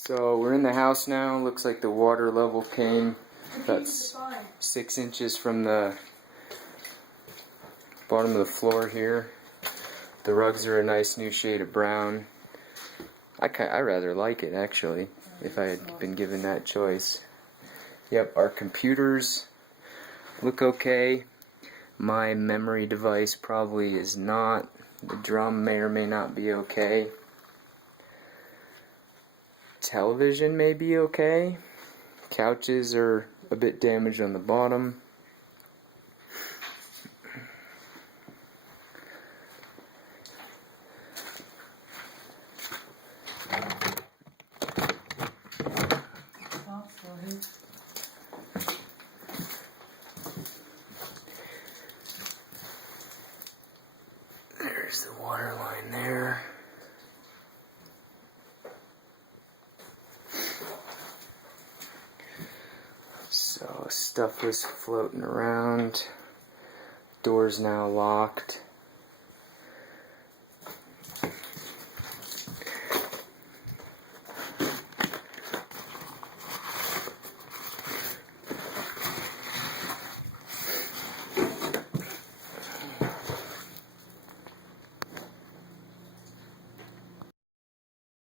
So we're in the house now. Looks like the water level came about 6 inches from the bottom of the floor here. The rugs are a nice new shade of brown. I rather like it actually, if I had been given that choice. Yep, our computers look okay. My memory device probably is not. The drum may or may not be okay. Television may be okay. Couches are a bit damaged on the bottom. There's the water line there. So stuff was floating around. Door's now locked.